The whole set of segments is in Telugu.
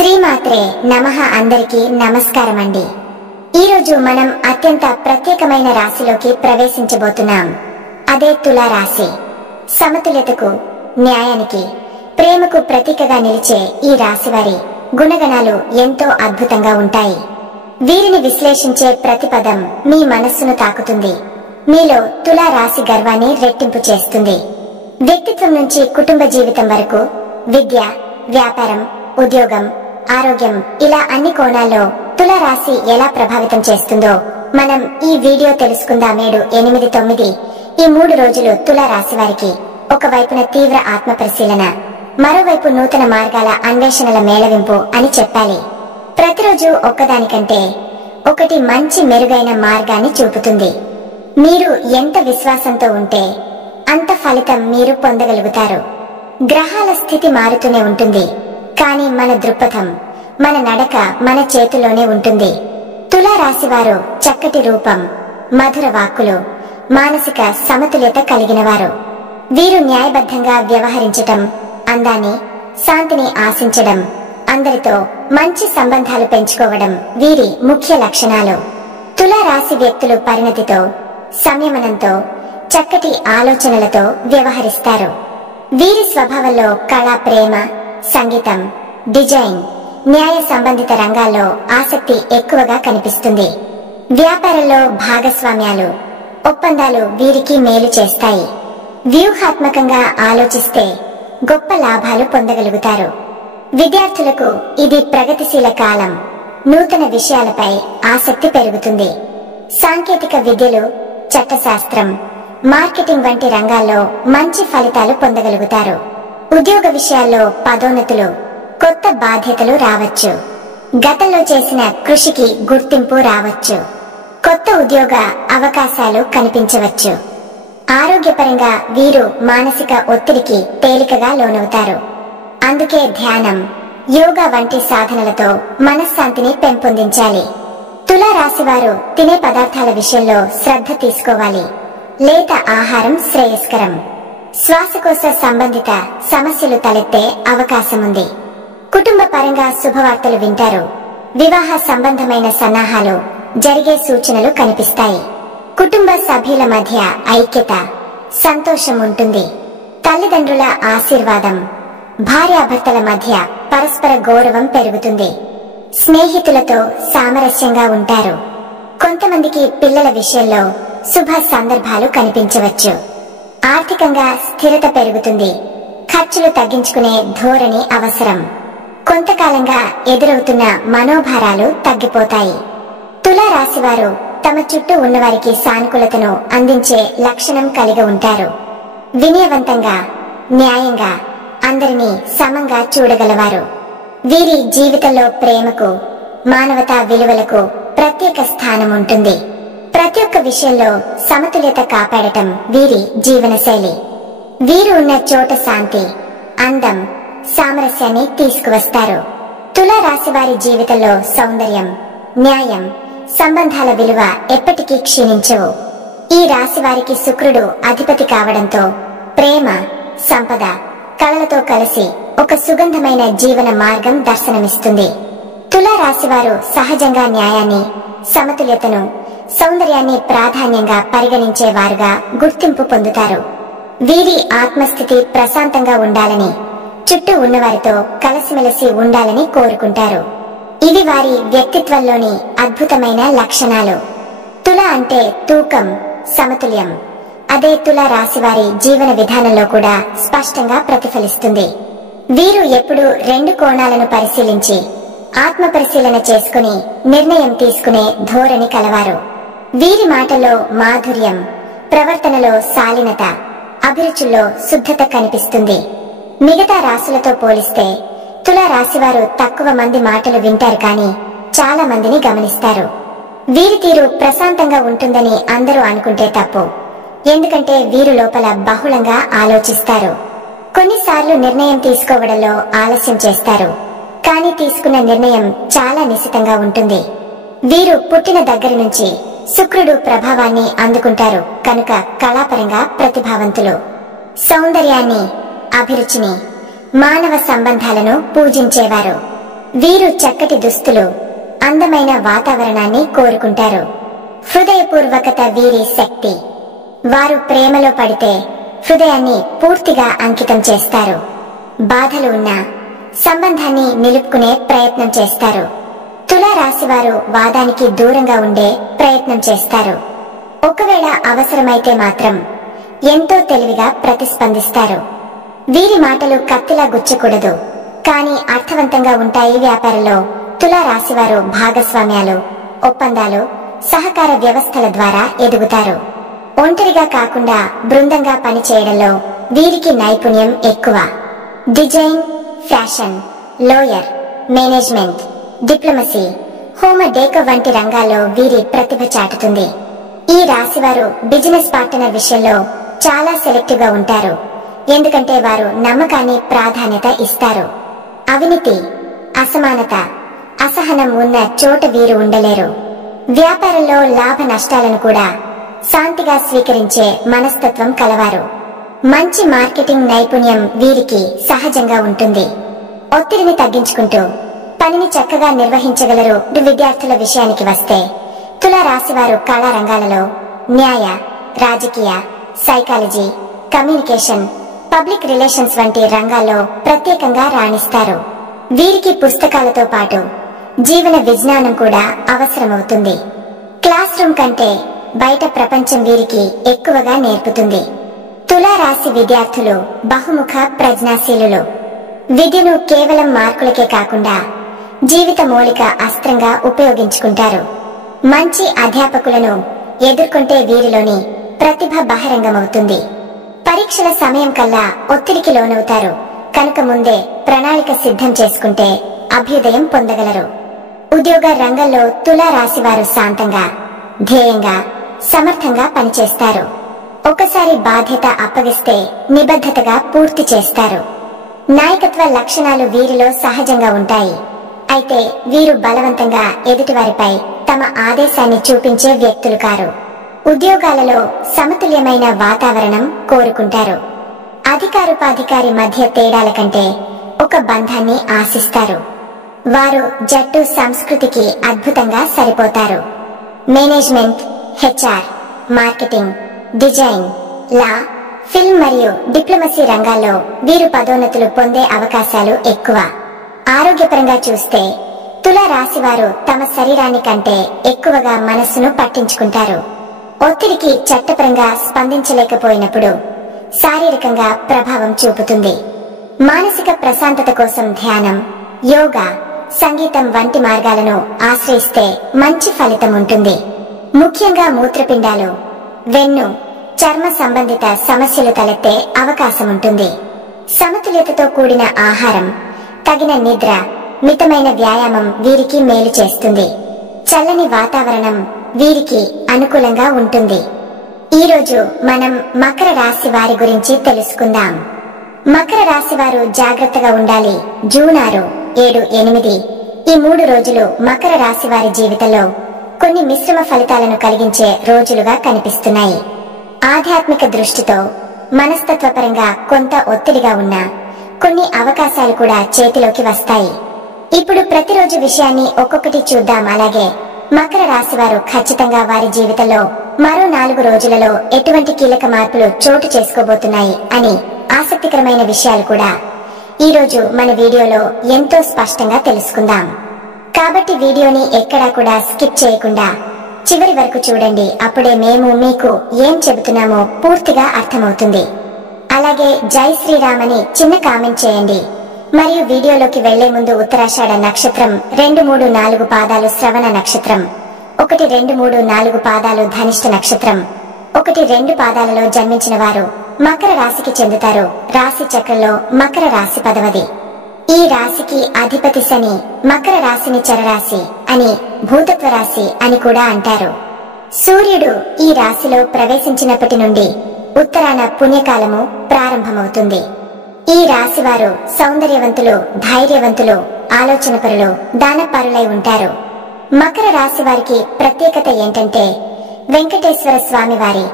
శ్రీమాత్రే నమః. అందరికీ నమస్కారమండి. ఈ రోజు మనం అత్యంత ప్రత్యేకమైన రాశిలోకి ప్రవేశించబోతున్నాం. అదే తులా రాశి. సమతుల్యతకు, న్యాయానికి, ప్రేమకు ప్రతీకగా నిలిచే ఈ రాశి వారి గుణగణాలు ఎంతో అద్భుతంగా ఉంటాయి. వీరిని విశ్లేషించే ప్రతి పదం మీ మనస్సును తాకుతుంది. మీలో తులా రాశి గర్వాన్ని రెట్టింపు చేస్తుంది. వ్యక్తిత్వం నుంచి కుటుంబ జీవితం వరకు, విద్య, వ్యాపారం, ఉద్యోగం, ఆరోగ్యం, ఇలా అన్ని కోణాల్లో తులా రాశి ఎలా ప్రభావితం చేస్తుందో మనం ఈ వీడియో తెలుసుకుందాం. 7, 8, 9 ఈ 3 రోజులు తులా రాశి వారికి ఒకవైపున తీవ్ర ఆత్మ పరిశీలన, మరోవైపు నూతన మార్గాల అన్వేషణల మేళవింపు అని చెప్పాలి. ప్రతిరోజు ఒక్కదానికంటే ఒకటి మంచి మెరుగైన మార్గాన్ని చూపుతుంది. మీరు ఎంత విశ్వాసంతో ఉంటే అంత ఫలితం మీరు పొందగలుగుతారు. గ్రహాల స్థితి మారుతూనే ఉంటుంది, కానీ మన దృక్పథం, మన నడక మన చేతిలోనే ఉంటుంది. తులా రాశి వారు చక్కటి రూపం, మధుర వాక్కులు, మానసిక సమతుల్యత కలిగిన వారు. వీరు న్యాయబద్ధంగా వ్యవహరించటం, అందాన్ని, శాంతిని ఆశించడం, అందరితో మంచి సంబంధాలు పెంచుకోవడం వీరి ముఖ్య లక్షణాలు. తులా రాశి వ్యక్తులు పరిణతితో, సంయమనంతో, చక్కటి ఆలోచనలతో వ్యవహరిస్తారు. వీరి స్వభావంలో కళ, ప్రేమ, సంగీతం, డిజైన్, న్యాయ సంబంధిత రంగాల్లో ఆసక్తి ఎక్కువగా కనిపిస్తుంది. వ్యాపారంలో భాగస్వామ్యాలు, ఒప్పందాలు వీరికి మేలు చేస్తాయి. వ్యూహాత్మకంగా ఆలోచిస్తే గొప్ప లాభాలు పొందగలుగుతారు. విద్యార్థులకు ఇది ప్రగతిశీల కాలం. నూతన విషయాలపై ఆసక్తి పెరుగుతుంది. సాంకేతిక విద్యలు, చట్టశాస్త్రం, మార్కెటింగ్ వంటి రంగాల్లో మంచి ఫలితాలు పొందగలుగుతారు. ఉద్యోగ విషయాల్లో పదోన్నతులు, కొత్త బాధ్యతలు రావచ్చు. గతంలో చేసిన కృషికి గుర్తింపు రావచ్చు. కొత్త ఉద్యోగ అవకాశాలు కనిపించవచ్చు. ఆరోగ్యపరంగా వీరు మానసిక ఒత్తిడికి తేలికగా లోనవుతారు. అందుకే ధ్యానం, యోగా వంటి సాధనలతో మనశ్శాంతిని పెంపొందించాలి. తులా రాశి వారు తినే పదార్థాల విషయంలో శ్రద్ధ తీసుకోవాలి. లేత ఆహారం శ్రేయస్కరం. శ్వాసకోశ సంబంధిత సమస్యలు తలెత్తే అవకాశముంది. కుటుంబ పరంగా శుభవార్తలు వింటారు. వివాహ సంబంధమైన సన్నాహాలు జరిగే సూచనలు కనిపిస్తాయి. కుటుంబ సభ్యుల మధ్య ఐక్యత, సంతోషం ఉంటుంది. తల్లిదండ్రుల ఆశీర్వాదం, భార్యాభర్తల మధ్య పరస్పర గౌరవం పెరుగుతుంది. స్నేహితులతో సామరస్యంగా ఉంటారు. కొంతమందికి పిల్లల విషయంలో శుభ సందర్భాలు కనిపించవచ్చు. ఆర్థికంగా స్థిరత పెరుగుతుంది. ఖర్చులు తగ్గించుకునే ధోరణి అవసరం. కొంతకాలంగా ఎదురవుతున్న మనోభారాలు తగ్గిపోతాయి. తులా రాశి వారు తమ చుట్టూ ఉన్నవారికి సానుకూలతను అందించే లక్షణం కలిగి ఉంటారు. వినయవంతంగా, న్యాయంగా, అందరినీ సమంగా చూడగలవారు. వీరి జీవితంలో ప్రేమకు, మానవతా విలువలకు ప్రత్యేక స్థానం ఉంటుంది. ప్రతి ఒక్క విషయంలో సమతుల్యత కాపాడటం వీరి జీవనశైలి. వీరు ఉన్న చోట శాంతి, అందం, సామరస్యాన్ని తీసుకువస్తారు. తులా రాశి వారి జీవితంలో సౌందర్యం, న్యాయం, సంబంధాల విలువ ఎప్పటికీ క్షీణించవు. ఈ రాశి వారికి శుక్రుడు అధిపతి కావడంతో ప్రేమ, సంపద, కళలతో కలిసి ఒక సుగంధమైన జీవన మార్గం దర్శనమిస్తుంది. తులా రాశి వారు సహజంగా న్యాయాన్ని, సమతుల్యతను, సౌందర్యాన్ని ప్రాధాన్యంగా పరిగణించేవారుగా గుర్తింపు పొందుతారు. వీరి ఆత్మస్థితి ప్రశాంతంగా ఉండాలని, చుట్టూ ఉన్నవారితో కలిసిమెలిసి ఉండాలని కోరుకుంటారు. ఇవి వారి వ్యక్తిత్వంలోని అద్భుతమైన లక్షణాలు. తుల అంటే తూకం, సమతుల్యం. అదే తులా రాశి వారి జీవన విధానంలో కూడా స్పష్టంగా ప్రతిఫలిస్తుంది. వీరు ఎప్పుడూ 2 కోణాలను పరిశీలించి ఆత్మ పరిశీలన చేసుకుని నిర్ణయం తీసుకునే ధోరణి కలవారు. వీరి మాటలో మాధుర్యం, ప్రవర్తనలో శాలీనత, అభిరుచుల్లో శుద్ధత కనిపిస్తుంది. మిగతా రాశులతో పోలిస్తే తులా రాశివారు తక్కువ మంది మాటలు వింటారు, కానీ చాలా మందిని గమనిస్తారు. వీరి తీరు ప్రశాంతంగా ఉంటుందని అందరూ అనుకుంటే తప్పు. ఎందుకంటే వీరు లోపల బహుళంగా ఆలోచిస్తారు. కొన్నిసార్లు నిర్ణయం తీసుకోవడంలో ఆలస్యం చేస్తారు, కానీ తీసుకున్న నిర్ణయం చాలా నిశితంగా ఉంటుంది. వీరు పుట్టిన దగ్గర నుంచి శుక్రుడు ప్రభావాన్ని అందుకుంటారు కనుక కళాపరంగా ప్రతిభావంతులు. సౌందర్యాన్ని, అభిరుచిని, మానవ సంబంధాలను పూజించేవారు. వీరు చక్కటి దుస్తులు, అందమైన వాతావరణాన్ని కోరుకుంటారు. హృదయపూర్వకత వీరి శక్తి. వారు ప్రేమలో పడితే హృదయాన్ని పూర్తిగా అంకితం చేస్తారు. బాధలు ఉన్నా సంబంధాన్ని నిలుపుకునే ప్రయత్నం చేస్తారు. తులారాశివారు వాదానికి దూరంగా ఉండే ప్రయత్నం చేస్తారు. ఒకవేళ అవసరమైతే మాత్రం ఎంతో తెలివిగా ప్రతిస్పందిస్తారు. వీరి మాటలు కత్తిలా గుచ్చకూడదు, కానీ అర్థవంతంగా ఉంటాయి. వ్యాపారంలో తులారాశివారు భాగస్వామ్యాలు, ఒప్పందాలు, సహకార వ్యవస్థల ద్వారా ఎదుగుతారు. ఒంటరిగా కాకుండా బృందంగా పనిచేయడంలో వీరికి నైపుణ్యం ఎక్కువ. Design, fashion, lower, management, diplomacy, home deco వంటి రంగాల్లో వీరి ప్రతిభ చాటుతుంది. ఈ రాశివారు బిజినెస్ పార్ట్నర్ విషయంలో చాలా సెలెక్టివ్ గా ఉంటారు. ఎందుకంటే వారు నమ్మకాన్ని ప్రాధాన్యత ఇస్తారు. అవినీతి, అసమానత, అసహనం ఉన్న చోట వీరు ఉండలేరు. వ్యాపారంలో లాభ నష్టాలను కూడా శాంతిగా స్వీకరించే మనస్తత్వం కలవారు. మంచి మార్కెటింగ్ నైపుణ్యం వీరికి సహజంగా ఉంటుంది. ఒత్తిడిని తగ్గించుకుంటూ పనిని చక్కగా నిర్వహించగలరు. విద్యార్థుల విషయానికి వస్తే తులారాశివారు కళా రంగాలలో న్యాయ, రాజకీయ, సైకాలజీ, కమ్యూనికేషన్, పబ్లిక్ రిలేషన్స్ వంటి రంగాల్లో ప్రత్యేకంగా రాణిస్తారు. వీరికి పుస్తకాలతో పాటు జీవన విజ్ఞానం కూడా అవసరమవుతుంది. క్లాస్ రూమ్ కంటే బయట ప్రపంచం వీరికి ఎక్కువగా నేర్పుతుంది. తులారాశి విద్యార్థులు బహుముఖ ప్రజ్ఞాశీలులు. విద్యను కేవలం మార్కులకే కాకుండా జీవిత మౌలిక అస్త్రంగా ఉపయోగించుకుంటారు. మంచి అధ్యాపకులను ఎదుర్కొంటే వీరిలోని ప్రతిభ బహిరంగమవుతుంది. పరీక్షల సమయం కల్లా ఒత్తిడికి లోనవుతారు కనుక ముందే ప్రణాళిక సిద్ధం చేసుకుంటే అభ్యుదయం పొందగలరు. ఉద్యోగ రంగంలో తులారాశివారు శాంతంగా, ధ్యేయంగా, సమర్థంగా పనిచేస్తారు. ఒకసారి బాధ్యత అప్పగిస్తే నిబద్ధతగా పూర్తి చేస్తారు. నాయకత్వ లక్షణాలు వీరిలో సహజంగా ఉంటాయి. అయితే వీరు బలవంతంగా ఎదుటివారిపై తమ ఆదేశాన్ని చూపించే వ్యక్తులు కారు. ఉద్యోగాలలో సమతుల్యమైన వాతావరణం కోరుకుంటారు. అధికారోపాధికారి మధ్య తేడాల కంటే ఒక బంధాన్ని ఆశిస్తారు. వారు జట్టు సంస్కృతికి అద్భుతంగా సరిపోతారు. మేనేజ్మెంట్, హెచ్ఆర్, మార్కెటింగ్, డిజైన్, లా, ఫిల్మ్ మరియు డిప్లొమసీ రంగాల్లో వీరు పదోన్నతులు పొందే అవకాశాలు ఎక్కువ. ఆరోగ్యపరంగా చూస్తే తులారాశివారు తమ శరీరాన్ని కంటే ఎక్కువగా మనస్సును పట్టించుకుంటారు. ఒత్తిడికి చట్టపరంగా స్పందించలేకపోయినప్పుడు శారీరకంగా ప్రభావం చూపుతుంది. మానసిక ప్రశాంతత కోసం ధ్యానం, యోగా, సంగీతం వంటి మార్గాలను ఆశ్రయిస్తే మంచి ఫలితం ఉంటుంది. ముఖ్యంగా మూత్రపిండాలు, వెన్ను, చర్మ సంబంధిత సమస్యలు తలెత్తే అవకాశం ఉంటుంది. సమతుల్యతతో కూడిన ఆహారం, తగిన నిద్ర, మితమైన వ్యాయామం వీరికి మేలు చేస్తుంది. చల్లని వాతావరణం వీరికి అనుకూలంగా ఉంటుంది. ఈ రోజు మనం మకర రాశి వారి గురించి తెలుసుకుందాం. మకర రాశి వారు జాగ్రత్తగా ఉండాలి. జూన్ 6, 7, 8 ఈ 3 రోజులు మకర రాశి వారి జీవితంలో కొన్ని మిశ్రమ ఫలితాలను కలిగించే రోజులుగా కనిపిస్తున్నాయి. ఆధ్యాత్మిక దృష్టితో మనస్తత్వపరంగా కొంత ఒత్తిడిగా ఉన్నా కొన్ని అవకాశాలు కూడా చేతిలోకి వస్తాయి. ఇప్పుడు ప్రతిరోజు విషయాన్ని ఒక్కొక్కటి చూద్దాం. అలాగే మకర రాశి వారు ఖచ్చితంగా వారి జీవితంలో మరో 4 రోజులలో ఎటువంటి కీలక మార్పులు చోటు చేసుకోబోతున్నాయి అని ఆసక్తికరమైన విషయాలు కూడా ఈ రోజు మన వీడియోలో ఎంతో స్పష్టంగా తెలుసుకుందాం. కాబట్టి వీడియోని ఎక్కడా కూడా స్కిప్ చేయకుండా చివరి వరకు చూడండి. అప్పుడే మేము మీకు ఏం చెబుతున్నామో పూర్తిగా అర్థమవుతుంది. అలాగే జై శ్రీరామ్ అని చిన్న కామెంట్ చేయండి. మరియు వీడియోలోకి వెళ్లే ముందు ఉత్తరాషాఢ నక్షత్రం 2, 3, 4 పాదాలు, శ్రవణ నక్షత్రం 1, 2, 3, 4 పాదాలు, ధనిష్ట నక్షత్రం 1, 2 పాదాలలో జన్మించిన వారు మకర రాశికి చెందుతారు. రాశి చక్రంలో మకర రాశి 10వ. ఈ రాశికి అధిపతి శని మకర రాశిని చరరాశి అని, భూతత్వ రాశి అని కూడా అంటారు. సూర్యుడు ఈ రాశిలో ప్రవేశించినప్పటి నుండి ఉత్తరాన పుణ్యకాలము ప్రారంభమవుతుంది. ఈ రాశివారు సౌందర్యవంతులు, ధైర్యవంతులు, ఆలోచనపరులు, దానపరులై ఉంటారు. మకర రాశి వారికి ప్రత్యేకత ఏంటంటే వెంకటేశ్వర స్వామి వారి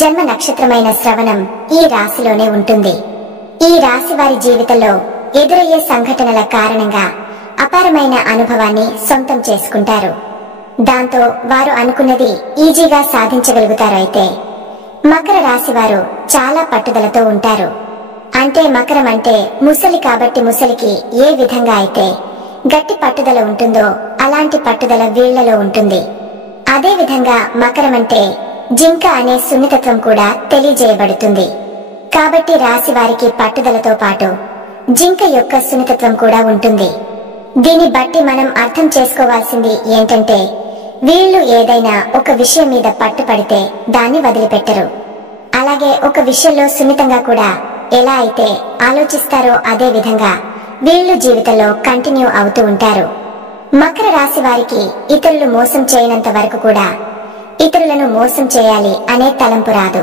జన్మ నక్షత్రమైన శ్రవణం ఈ రాశిలోనే ఉంటుంది. ఈ రాశి వారి జీవితంలో ఎదురయ్యే సంఘటనల కారణంగా అపారమైన అనుభవాన్ని సొంతం చేసుకుంటారు. దాంతో వారు అనుకున్నది ఈజీగా సాధించగలుగుతారు. అయితే మకర రాశి వారు చాలా పట్టుదలతో ఉంటారు. అంటే మకరం అంటే ముసలి కాబట్టి ముసలికి ఏ విధంగా అయితే గట్టి పట్టుదల ఉంటుందో అలాంటి పట్టుదల వీళ్లలో ఉంటుంది. అదే విధంగా మకరం అంటే జింక అనే సున్నితత్వం కూడా తెలియజేయబడుతుంది. కాబట్టి రాశి వారికి పట్టుదలతో పాటు జింక యొక్క సున్నితత్వం కూడా ఉంటుంది. దీన్ని బట్టి మనం అర్థం చేసుకోవాల్సింది ఏంటంటే వీళ్ళు ఏదైనా ఒక విషయం మీద పట్టుపడితే దాన్ని వదిలిపెట్టరు. అలాగే ఒక విషయంలో సున్నితంగా కూడా ఎలా అయితే ఆలోచిస్తారో అదే విధంగా వీళ్ళు జీవితంలో కంటిన్యూ అవుతూ ఉంటారు. మకర రాశి వారికి ఇతరులు మోసం చేయనంత వరకు కూడా ఇతరులను మోసం చేయాలి అనే తలంపు రాదు.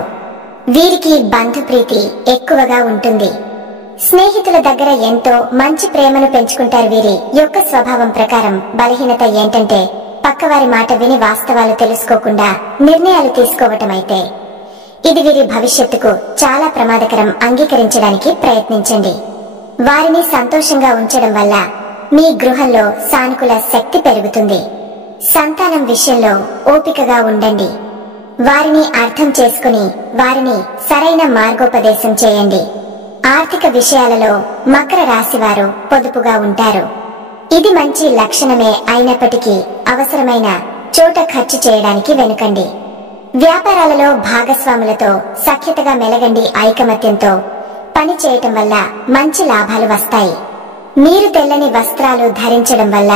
వీరికి బంధుప్రీతి ఎక్కువగా ఉంటుంది. స్నేహితుల దగ్గర ఎంతో మంచి ప్రేమను పెంచుకుంటారు. వీరి యొక్క స్వభావం ప్రకారం బలహీనత ఏంటంటే పక్కవారి మాట విని వాస్తవాలు తెలుసుకోకుండా నిర్ణయాలు తీసుకోవటమైతే ఇది వీరి భవిష్యత్తుకు చాలా ప్రమాదకరం. అంగీకరించడానికి ప్రయత్నించండి. వారిని సంతోషంగా ఉంచడం వల్ల మీ గృహంలో సానుకూల శక్తి పెరుగుతుంది. సంతానం విషయంలో ఓపికగా ఉండండి. వారిని అర్థం చేసుకుని వారిని సరైన మార్గోపదేశం చేయండి. ఆర్థిక విషయాలలో మకర రాశి వారు పొదుపుగా ఉంటారు. ఇది మంచి లక్షణమే అయినప్పటికీ అవసరమైన చోట ఖర్చు చేయడానికి వెనుకండి. వ్యాపారాలలో భాగస్వాములతో సఖ్యతగా మెలగండి. ఐకమత్యంతో పని చేయటం వల్ల మంచి లాభాలు వస్తాయి. మీరు తెల్లని వస్త్రాలు ధరించడం వల్ల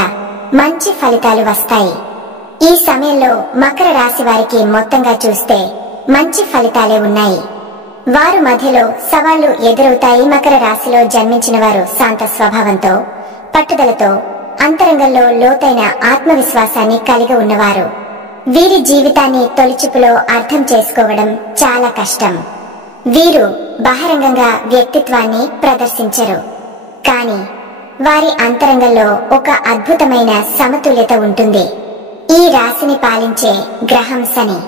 మంచి ఫలితాలు వస్తాయి. ఈ సమయంలో మకర రాశి వారికి మొత్తంగా చూస్తే మంచి ఫలితాలే ఉన్నాయి. వారు మధ్యలో సవాళ్లు ఎదురవుతాయి. మకర రాశిలో జన్మించిన వారు శాంత స్వభావంతో పట్టుదలతో అంతరంగంలో లోతైన ఆత్మవిశ్వాసాన్ని కలిగి ఉన్నవారు. వీరి జీవితాన్ని తొలిచూపులో అర్థం చేసుకోవడం చాలా కష్టం. వీరు బహిరంగంగా వ్యక్తిత్వాన్ని ప్రదర్శించరు. కానీ వారి అంతరంగంలో ఒక అద్భుతమైన సమతుల్యత ఉంటుంది. ఈ రాశిని పాలించే గ్రహం శని.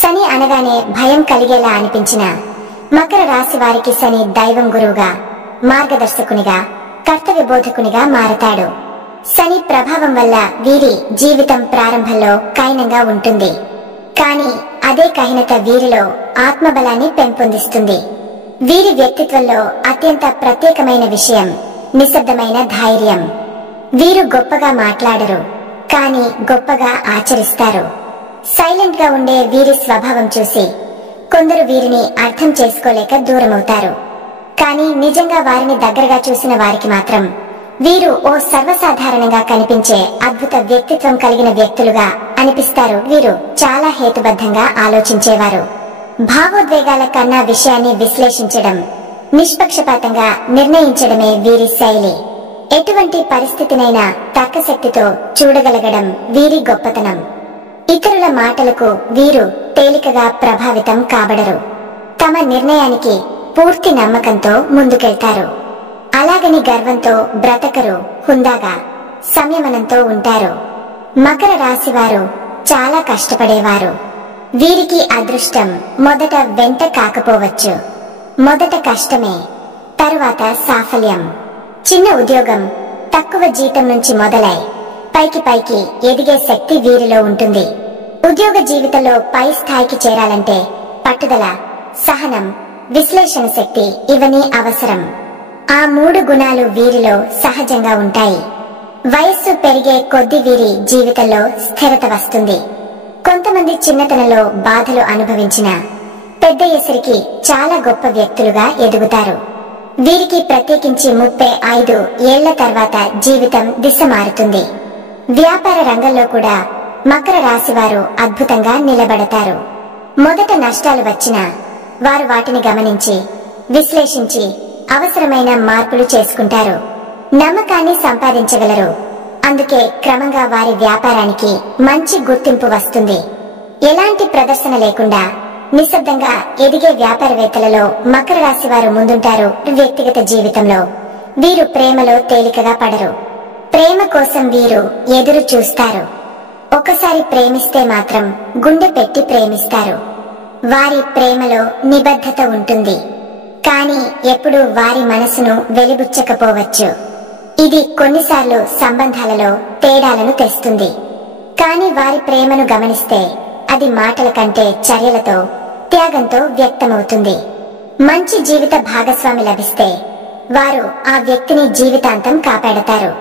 శని అనగానే భయం కలిగేలా అనిపించిన మకర రాశి వారికి శని దైవం గురువుగా, మార్గదర్శకునిగా, కర్తవ్య బోధకునిగా మారతాడు. శని ప్రభావం వల్ల వీరి జీవితం ప్రారంభంలో కఠినంగా ఉంటుంది. కానీ అదే కఠినత వీరిలో ఆత్మబలాన్ని పెంపొందిస్తుంది. వీరి వ్యక్తిత్వంలో అత్యంత ప్రత్యేకమైన విషయం నిశ్శబ్దమైన ధైర్యం. వీరు గొప్పగా మాట్లాడరు, కానీ గొప్పగా ఆచరిస్తారు. సైలెంట్ గా ఉండే వీరి స్వభావం చూసి కొందరు వీరిని అర్థం చేసుకోలేక దూరమవుతారు. కానీ నిజంగా వారిని దగ్గరగా చూసిన వారికి మాత్రం వీరు ఓ సర్వసాధారణంగా కనిపించే అద్భుత వ్యక్తిత్వం కలిగిన వ్యక్తులుగా అనిపిస్తారు. వీరు చాలా హేతుబద్ధంగా ఆలోచించేవారు. భావోద్వేగాల కన్నా విషయాన్ని విశ్లేషించడం, నిష్పక్షపాతంగా నిర్ణయించడమే వీరి శైలి. ఎటువంటి పరిస్థితినైనా తర్కశక్తితో చూడగలగడం వీరి గొప్పతనం. ఇతరుల మాటలకు వీరు తేలికగా ప్రభావితం కాబడరు. తమ నిర్ణయానికి పూర్తి నమ్మకంతో ముందుకెళ్తారు. అలాగని గర్వంతో బ్రతకరు. హుందాగా సంయమనంతో ఉంటారు. మకర రాశి వారు చాలా కష్టపడేవారు. వీరికి అదృష్టం మొదట వెంట కాకపోవచ్చు. మొదట కష్టమే, తరువాత సాఫల్యం. చిన్న ఉద్యోగం, తక్కువ జీతం నుంచి మొదలై పైకి పైకి ఎదిగే శక్తి వీరిలో ఉంటుంది. ఉద్యోగ జీవితంలో పై స్థాయికి చేరాలంటే పట్టుదల, సహనం, విశ్లేషణ శక్తి ఇవన్నీ అవసరం. ఆ 3 గుణాలు వీరిలో సహజంగా ఉంటాయి. వయస్సు పెరిగే కొద్ది వీరి జీవితంలో స్థిరత వస్తుంది. కొంతమంది చిన్నతనంలో బాధలు అనుభవించిన పెద్ద ఎసరికి చాలా గొప్ప వ్యక్తులుగా ఎదుగుతారు. వీరికి ప్రత్యేకించి 35 ఏళ్ల తర్వాత జీవితం దిశ మారుతుంది. వ్యాపార రంగంలో కూడా మకర రాశి వారు అద్భుతంగా నిలబడతారు. మొదట నష్టాలు వచ్చినా వారు వాటిని గమనించి విశ్లేషించి అవసరమైన మార్పులు చేసుకుంటారు. నమ్మకాన్ని సంపాదించగలరు. అందుకే క్రమంగా వారి వ్యాపారానికి మంచి గుర్తింపు వస్తుంది. ఎలాంటి ప్రదర్శన లేకుండా నిశ్శబ్దంగా ఎదిగే వ్యాపారవేత్తలలో మకర రాశి వారు ముందుంటారు. వ్యక్తిగత జీవితంలో వీరు ప్రేమలో తేలికగా పడరు. ప్రేమ కోసం వీరు ఎదురు చూస్తారు. ఒకసారి ప్రేమిస్తే మాత్రం గుండె పెట్టి ప్రేమిస్తారు. వారి ప్రేమలో నిబద్ధత ఉంటుంది. కానీ ఎప్పుడూ వారి మనసును వెలిబుచ్చకపోవచ్చు. ఇది కొన్నిసార్లు సంబంధాలలో తేడాలను తెస్తుంది. కానీ వారి ప్రేమను గమనిస్తే అది మాటల కంటే చర్యలతో, త్యాగంతో వ్యక్తమవుతుంది. మంచి జీవిత భాగస్వామి లభిస్తే వారు ఆ వ్యక్తిని జీవితాంతం కాపాడతారు.